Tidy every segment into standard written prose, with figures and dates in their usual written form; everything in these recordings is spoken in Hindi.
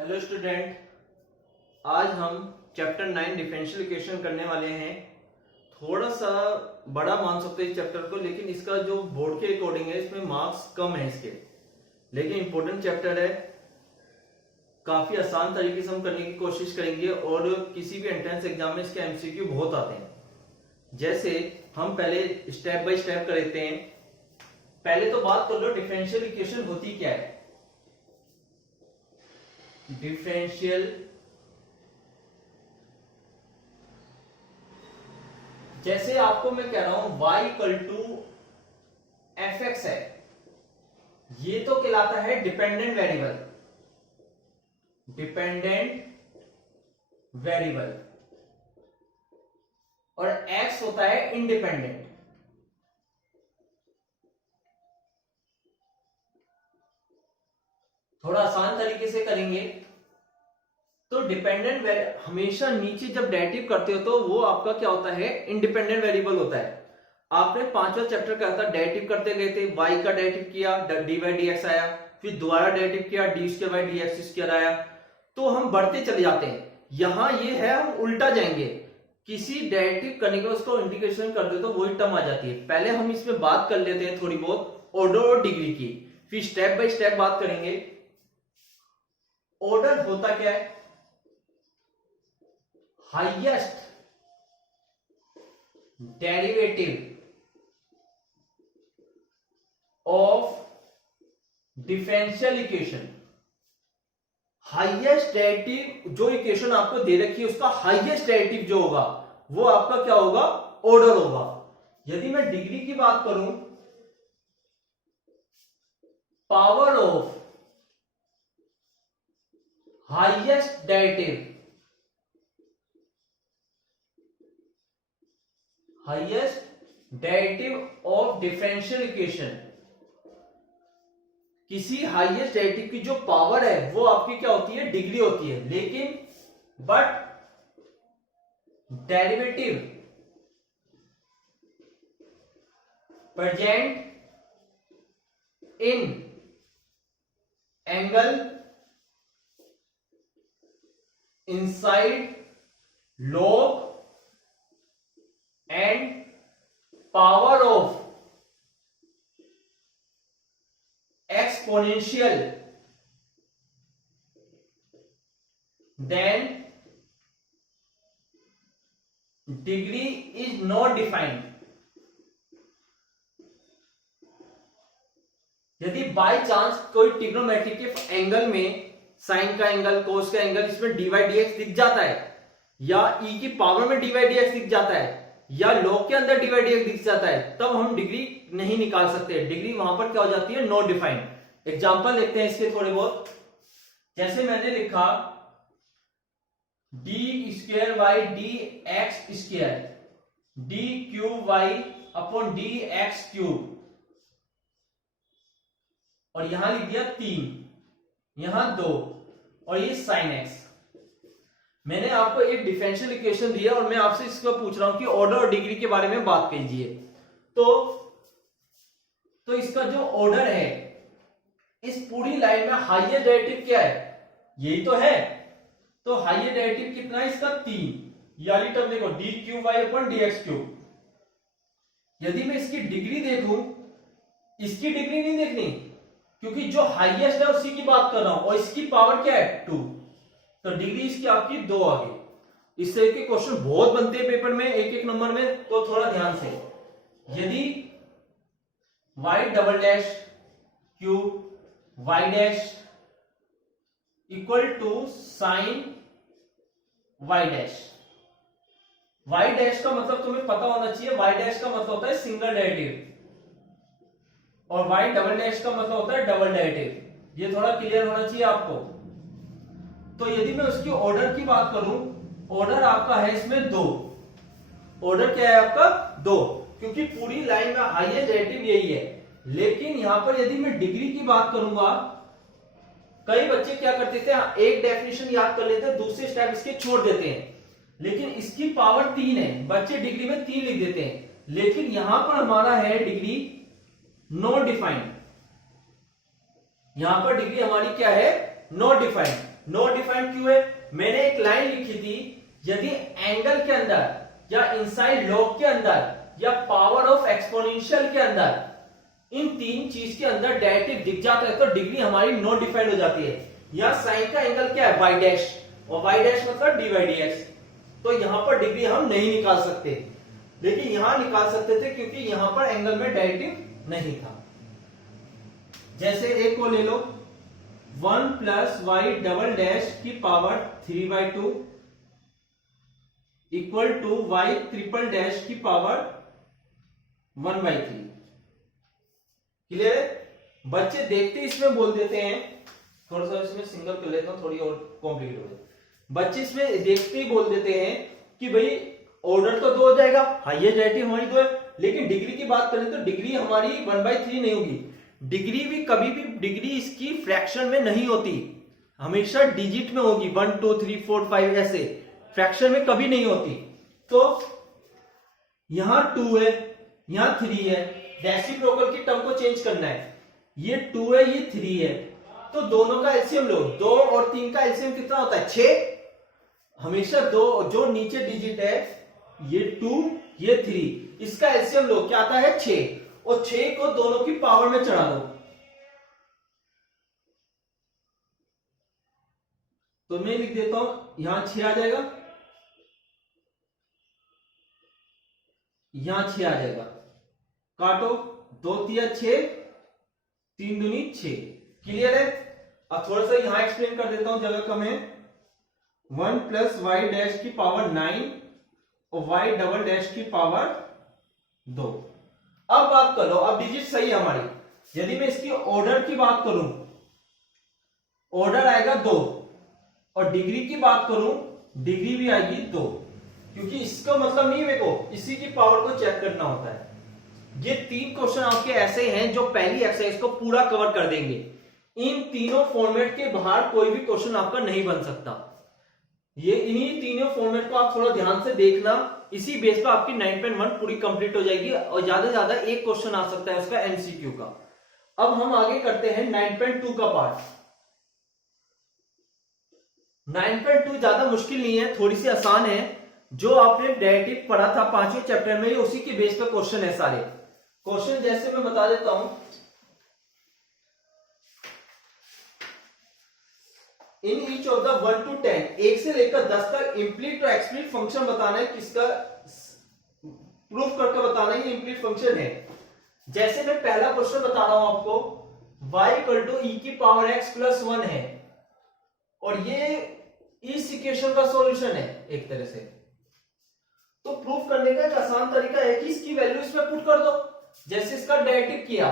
हेलो स्टूडेंट, आज हम चैप्टर 9 डिफरेंशियल इक्वेशन करने वाले हैं। थोड़ा सा बड़ा मान सकते हैं इस चैप्टर को, लेकिन इसका जो बोर्ड के अकॉर्डिंग है इसमें मार्क्स कम है इसके, लेकिन इंपॉर्टेंट चैप्टर है। काफी आसान तरीके से हम करने की कोशिश करेंगे और किसी भी एंट्रेंस एग्जाम में इसके एमसीक्यू बहुत आते हैं। जैसे हम पहले स्टेप बाय स्टेप कर लेते हैं। पहले तो बात कर लो डिफरेंशियल इक्वेशन होती क्या है। डिफरेंशियल जैसे आपको मैं कह रहा हूं y equal to F X है, ये तो कहलाता है डिपेंडेंट वेरिएबल। डिपेंडेंट वेरिएबल और x होता है इंडिपेंडेंट। थोड़ा आसान तरीके से करेंगे तो डिपेंडेंट हमेशा नीचे जब डेरिवेटिव करते हो तो वो आपका क्या होता है, इंडिपेंडेंट वेरिएबल होता है। आपने पांचवा चैप्टर कहा था डेरिवेटिव करते गए थे, y का डेरिवेटिव किया डी बाई डी एक्स आया, फिर दोबारा डेरिवेटिव किया D square by D X square आया, तो हम बढ़ते चले जाते हैं। यहां ये है हम उल्टा जाएंगे, किसी डेरिवेटिव करने के उसको इंटीग्रेशन कर दे तो वही टर्म आ जाती है। पहले हम इसमें बात कर लेते हैं थोड़ी बहुत ऑर्डर और डिग्री की, फिर स्टेप बाय स्टेप बात करेंगे। ऑर्डर होता क्या है, highest derivative of differential equation. Highest derivative जो इक्वेशन आपको दे रखी है उसका हाईएस्ट डेरिवेटिव जो होगा वो आपका क्या होगा, ऑर्डर होगा। यदि मैं डिग्री की बात करूं, power of highest derivative, highest derivative of differential equation, किसी हाईएस्ट डेरिवेटिव की जो पावर है वो आपकी क्या होती है, डिग्री होती है। लेकिन but derivative present in angle inside log and power of exponential, then degree is not defined। यदि बाय चांस कोई ट्रिग्नोमेट्रिक के एंगल में साइन का एंगल, कोस का एंगल, इसमें डी बाई डी एक्स दिख जाता है, या ई की पावर में डी बाई डी एक्स दिख जाता है, या लॉग के अंदर डी बाई डी एक्स दिख जाता है, तब हम डिग्री नहीं निकाल सकते। डिग्री वहां पर क्या हो जाती है, नॉट डिफाइंड। एग्जांपल देखते हैं इसके थोड़े बहुत। जैसे मैंने लिखा D square by D X square, D cube Y upon D x cube, और यहां लिख दिया 3, यहां 2, और ये साइन एक्स। मैंने आपको एक डिफरेंशियल इक्वेशन दिया और मैं आपसे इसको पूछ रहा हूं कि ऑर्डर और डिग्री के बारे में बात कीजिए। तो इसका जो ऑर्डर है, इस पूरी लाइन में हाईएस्ट डेरिवेटिव क्या है, यही तो है। तो हाईएस्ट डेरिवेटिव कितना है इसका, 3, यानी टर्म देखो d cube Y upon D x cube. यदि मैं इसकी डिग्री देखूं, इसकी डिग्री नहीं देखनी, क्योंकि जो हाईएस्ट है उसी की बात कर रहा हूं, और इसकी पावर क्या है, 2, तो डिग्री इसकी आपकी 2 आ गई। इस तरह के क्वेश्चन बहुत बनते हैं पेपर में, एक एक नंबर में, तो थोड़ा ध्यान से। यदि y double dash cube y dash equal to sine y dash, y dash का मतलब तुम्हें पता होना चाहिए, y डैश का मतलब होता है सिंगल डेरिवेटिव, और y डबल डैश का मतलब होता है डबल डेरिवेटिव। ये थोड़ा क्लियर होना चाहिए आपको। तो यदि मैं उसकी ऑर्डर की बात करूं, ऑर्डर आपका है इसमें 2। ऑर्डर क्या है आपका, 2, क्योंकि पूरी लाइन में हाईएस्ट डेरिवेटिव यही है। लेकिन यहां पर यदि मैं डिग्री की बात करूंगा, कई बच्चे क्या करते थे, एक डेफिनेशन याद कर लेते हैं, दूसरे स्टेप इसके छोड़ देते हैं, लेकिन इसकी पावर 3 है, बच्चे डिग्री में 3 लिख देते हैं। लेकिन यहां पर हमारा है डिग्री नॉट डिफाइंड, यहां पर डिग्री हमारी क्या है, नॉट डिफाइंड। नो डिफाइंड क्यों है? मैंने एक लाइन लिखी थी, यदि एंगल के अंदर या इनसाइड लॉग के अंदर या पावर ऑफ एक्सपोनेंशियल के अंदर इन तीन चीज के अंदर डेरिवेटिव दिख जाता है तो डिग्री हमारी नॉट डिफाइंड हो जाती है। यहां साइन का एंगल क्या है? वाई डैश, और वाई डैश मतलब डी बाई डी एक्स। तो यहां पर डिग्री हम नहीं निकाल सकते, लेकिन यहां निकाल सकते थे क्योंकि यहां पर एंगल में डेरिवेटिव नहीं था। जैसे एक को ले लो, 1 प्लस वाई डबल डैश की power 3/2 equal to y triple dash की पावर 1/3। क्लियर है? बच्चे देखते इसमें बोल देते हैं, थोड़ा सा इसमें सिंगल कर लेता हूं, थोड़ी और कॉम्प्लिकेट हो जाए। बच्चे इसमें देखते ही बोल देते हैं कि भाई ऑर्डर तो 2 हो जाएगा, हाईएस्ट डेरिवेटिव हमारी 2 है, लेकिन डिग्री की बात करें तो डिग्री हमारी 1/3 नहीं होगी। डिग्री भी कभी भी डिग्री इसकी फ्रैक्शन में नहीं होती, हमेशा डिजिट में होगी, 1 2 3 4 5 ऐसे, फ्रैक्शन में कभी नहीं होती। तो यहां 2 है, यहां 3 है, रेसिप्रोकल की टर्म को चेंज करना है, ये 2 है, ये 3 है, तो दोनों का एलसीएम लो, 2 और 3 का एलसीएम कितना होता है? 6। हमेशा दो जो नीचे डिजिट है, ये 2 ये 3, इसका एलसीएम लो, क्या आता है? 6, और 6 को दोनों की पावर में चढ़ा दो, तो मैं लिख देता हूं, यहां 6 आ जाएगा, यहां 6 आ जाएगा, काटो, 2 3 6, 3 दूनी 6। क्लियर है? अब थोड़ा सा यहां एक्सप्लेन कर देता हूं, जगह कम है। 1 प्लस वाई डैश की पावर 9 और वाई डबल डैश की पावर 2। अब बात कर लो, अब डिजिट सही है हमारी। यदि मैं इसकी ऑर्डर की बात करूं, ऑर्डर आएगा 2, और डिग्री की बात करूं, डिग्री भी आएगी 2, क्योंकि इसका मतलब नहीं मेरे को इसी की पावर को चेक करना होता है। ये 3 क्वेश्चन आपके ऐसे हैं जो पहली एक्सरसाइज को पूरा कवर कर देंगे। इन तीनों फॉर्मेट के बाहर कोई भी क्वेश्चन आपका नहीं बन सकता। ये इन्हीं तीनों फॉर्मेट को आप थोड़ा ध्यान से देखना, इसी बेस पर आपकी 9.1 पूरी कंप्लीट हो जाएगी, और ज्यादा से ज्यादा एक क्वेश्चन आ सकता है उसका एमसीक्यू का। अब हम आगे करते हैं 9.2 का पार्ट। 9.2 ज्यादा मुश्किल नहीं है, थोड़ी सी आसान है। जो आपने डेरिवेटिव पढ़ा था 5वें चैप्टर में, उसी के बेस पर क्वेश्चन है सारे। क्वेश्चन जैसे मैं बता देता हूं, in each of the 1 to 10, 1 से लेकर 10 तक इम्प्लीट और एक्सप्लीट फंक्शन बताना है, किसका प्रूफ करके बताना है ये इम्प्लीट फंक्शन है। जैसे मैं पहला क्वेश्चन बता रहा हूं आपको, y इक्वल टू ई की पावर x प्लस 1 है, और ये इस इक्वेशन का सॉल्यूशन है एक तरह से। तो प्रूफ करने का एक आसान तरीका है कि इसकी वैल्यू इसमें पुट कर दो। जैसे इसका डेरिवेटिव किया,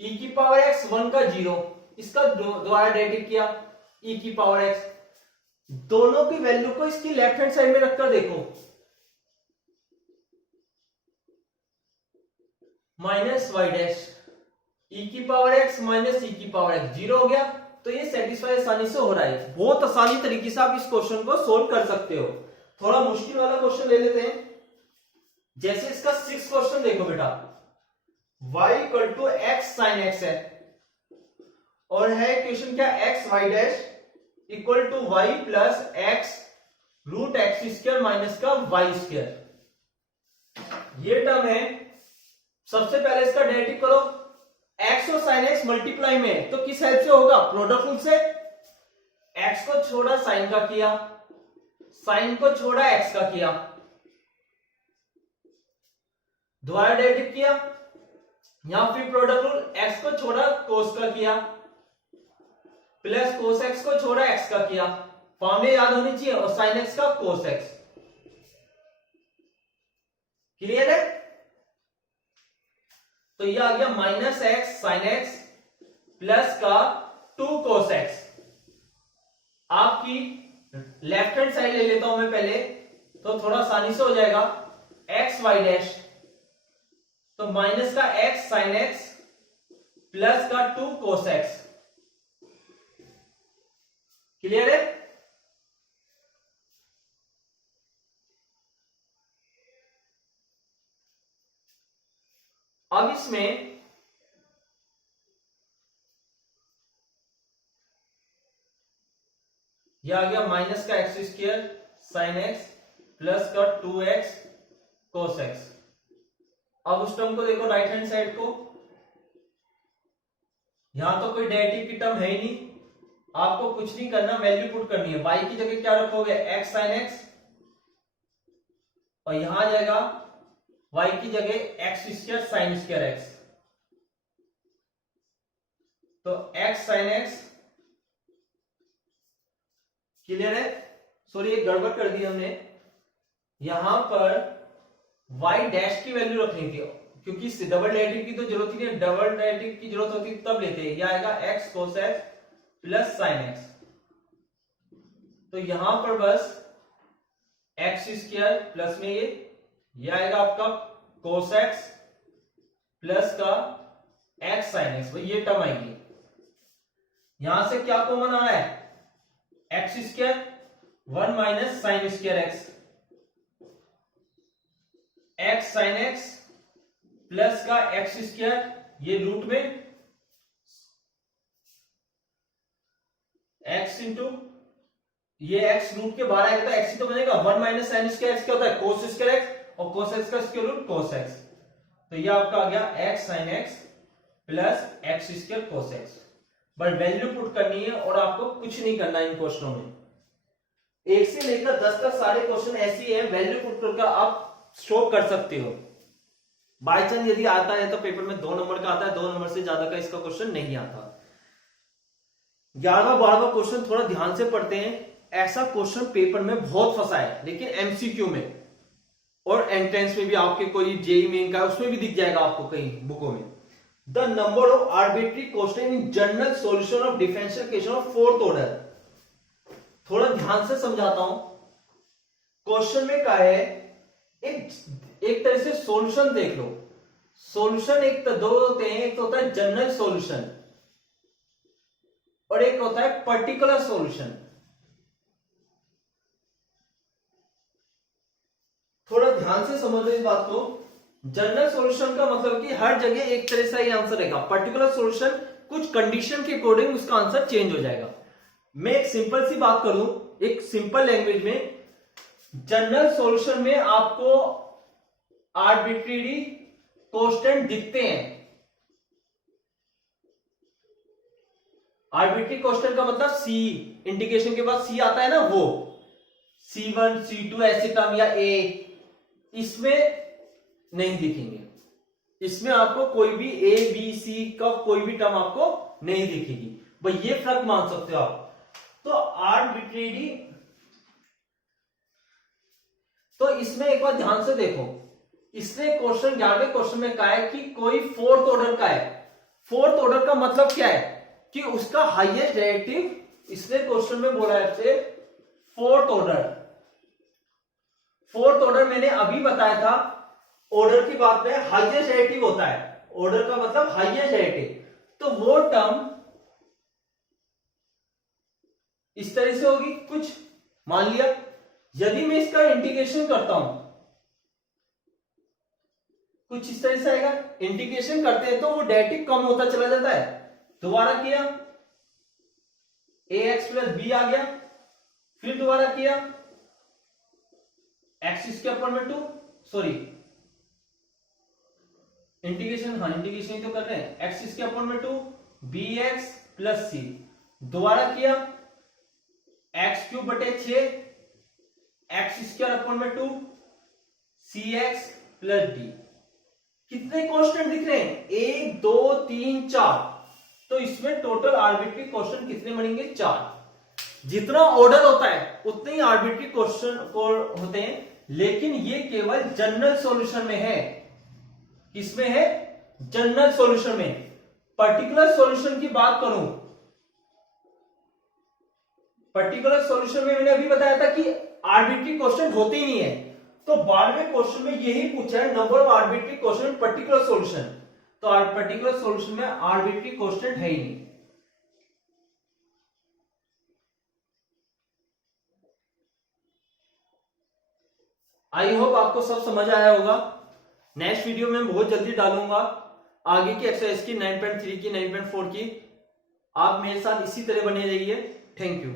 e की पावर x 1 का 0, इसका दोबारा डेरिवेटिव किया e की पावर x, दोनों की वैल्यू को इसकी लेफ्ट हैंड साइड में रखकर देखो, माइनस वाई डैश e की पावर x माइनस e की पावर x 0 हो गया। तो ये सेटिस्फाई आसानी से हो रहा है, बहुत आसानी तरीके से आप इस क्वेश्चन को सोल्व कर सकते हो। थोड़ा मुश्किल वाला क्वेश्चन ले लेते हैं। जैसे इसका 6 क्वेश्चन देखो बेटा, y equal to x sine x है, और है इक्वेशन क्या? x y dash equal to y plus x root x square minus का वाई स्क्वायर। ये टर्म है। सबसे पहले इसका डेरिवेटिव करो, x और साइन x मल्टीप्लाई में, तो किस हेल्प से होगा? प्रोडक्ट रूल से। x को छोड़ा साइन का किया, साइन को छोड़ा x का किया, दोबारा डेरिवेटिव किया, यहां फिर प्रोडक्ट रूल, x को छोड़ा कोस का किया, प्लस कोस x को छोड़ा x का किया, फॉर्मूले याद होनी चाहिए, और साइन x का कोस x। क्लियर है? तो ये आ गया minus x sine x plus का 2 कोस एक्स। आपकी लेफ्ट हैंड साइड ले लेता हूं मैं पहले, तो थोड़ा आसानी से हो जाएगा। एक्स वाई डैश, तो माइनस का एक्स साइन एक्स प्लस का 2 कोस एक्स। क्लियर है? अब इसमें ये आ गया माइनस का x square sine x plus का 2x कोस एक्स। अब उस टर्म को देखो राइट हैंड साइड को, यहां तो कोई डेरिवेटिव की टर्म है ही नहीं, आपको कुछ नहीं करना, वैल्यू पुट करनी है। y की जगह क्या रखोगे, x साइन एक्स, और यहां आ जाएगा y की जगह x square sine square x, तो x साइन एक्स। क्लियर है? सॉरी एक गड़बड़ कर दी हमने, यहां पर y डैश की वैल्यू रखनी थी, क्योंकि डबल डेरिवेटिव की तो जरूरत ही नहीं, डबल डेरिवेटिव की जरूरत होती तब लेते हैं। यह आएगा x cos x plus sine x, तो यहां पर बस एक्स स्क्वायर प्लस में ये आएगा आपका कोस एक्स प्लस का एक्स साइन एक्स, ये टर्म आएगी। यहां से क्या कॉमन आ रहा है, x square 1 minus sine square x, x sine x plus का एक्स स्क्वायर, ये रूट में एक्स इंटू ये एक्स रूट के बाहर आएगा तो एक्स ही तो बनेगा। 1 माइनस साइन स्क्वायर एक्स क्या होता है, कोस स्क्वायर एक्स, और कोस एक्स का स्क्वायर रूट कोस एक्स, तो ये आपका आ गया x sine x plus x square cos x. But value put करनी है और आपको कुछ नहीं करना इन क्वेश्चनों में। 1 से लेकर 10 तक सारे क्वेश्चन ऐसे ही है, वैल्यू पुट करके आप शो कर सकते हो। बाय चांस यदि आता है तो पेपर में 2 नंबर का आता है, 2 नंबर से ज्यादा का इसका क्वेश्चन नहीं आता। 11वां 12वां क्वेश्चन थोड़ा ध्यान से पढ़ते हैं, ऐसा क्वेश्चन पेपर में बहुत फंसा है, लेकिन एमसीक्यू में और एंट्रेंस में भी, आपके कोई जेई मेन का उसमें भी दिख जाएगा आपको कहीं बुकों में। The number of arbitrary question in general solution of differential equation of 4th order. थोड़ा ध्यान से समझाता हूं, क्वेश्चन में क्या है, एक तरह से सॉल्यूशन देख लो। सॉल्यूशन एक तो 2 होते हैं, एक तो होता है जनरल सॉल्यूशन और एक होता है पर्टिकुलर सॉल्यूशन। थोड़ा ध्यान से समझ लो इस बात को। जनरल सॉल्यूशन का मतलब कि हर जगह एक तरह से ही आंसर रहेगा, पर्टिकुलर सॉल्यूशन कुछ कंडीशन के अकॉर्डिंग उसका आंसर चेंज हो जाएगा। मैं एक सिंपल सी बात करूं, एक सिंपल लैंग्वेज में, जनरल सॉल्यूशन में आपको आर्बिट्रेरी कांस्टेंट दिखते हैं। आर्बिट्रेरी कांस्टेंट का मतलब सी, इंडिकेशन के बाद सी आता है ना, वो C1 C2 ऐसे टर्म या A, इसमें नहीं दिखेंगे। इसमें आपको कोई भी A B C का कोई भी टर्म आपको नहीं दिखेगी, भाई ये फर्क मान सकते हो आप। तो आर्बिट्रेरी, तो इसमें एक बार ध्यान से देखो, इसने क्वेश्चन 11वें क्वेश्चन में कहा है कि कोई 4th ऑर्डर का है। 4th ऑर्डर का मतलब क्या है कि उसका हाईएस्ट डेरिवेटिव, इसने क्वेश्चन में बोला है 4th ऑर्डर। 4th ऑर्डर मैंने अभी बताया था, ऑर्डर की बात में हाईएस्ट डेरिवेटिव होता है, ऑर्डर का मतलब हाईएस्ट डेरिवेटिव। तो वो टर्म इस तरह से होगी कुछ, मान लिया यदि मैं इसका इंटीग्रेशन करता हूं कुछ इस तरह से आएगा। इंटीग्रेशन करते हैं तो वो डेरिवेटिव कम होता चला जाता है। दोबारा किया ax प्लस बी आ गया, फिर दोबारा किया एक्स स्क्वायर अपॉन में 2, सॉरी इंटीग्रेशन, हाँ इंटीग्रेशन ही तो कर रहे हैं, एक्स स्क्वायर अपॉन में 2 bx प्लस सी, दोबारा किया एक्स क्यूब बटे 6 एक्स स्क्वायर अपॉन में 2 cx प्लस डी। कितने कांस्टेंट दिख रहे हैं, 1 2 3 4, तो इसमें टोटल आर्बिट्री क्वेश्चन कितने बनेंगे, 4। जितना ऑर्डर होता है उतने ही आर्बिट्री क्वेश्चन होते हैं, लेकिन ये केवल जनरल सॉल्यूशन में है। किसमें है, जनरल सॉल्यूशन में। पर्टिकुलर सॉल्यूशन की बात करूं, पर्टिकुलर सॉल्यूशन में मैंने अभी बताया था कि आर्बिट्री क्वेश्चन होते ही नहीं है, तो 12वें क्वेश्चन में यही पूछा है, number of arbitrary question particular solution. तो पर्टिकुलर सॉल्यूशन में आर्बिट्री कांस्टेंट है ही नहीं। आई होप आपको सब समझ आया होगा। नेक्स्ट वीडियो में बहुत जल्दी डालूंगा आगे की एक्सरसाइज की 9.3 की 9.4 की। आप मेरे साथ इसी तरह बने रहिए। Thank you.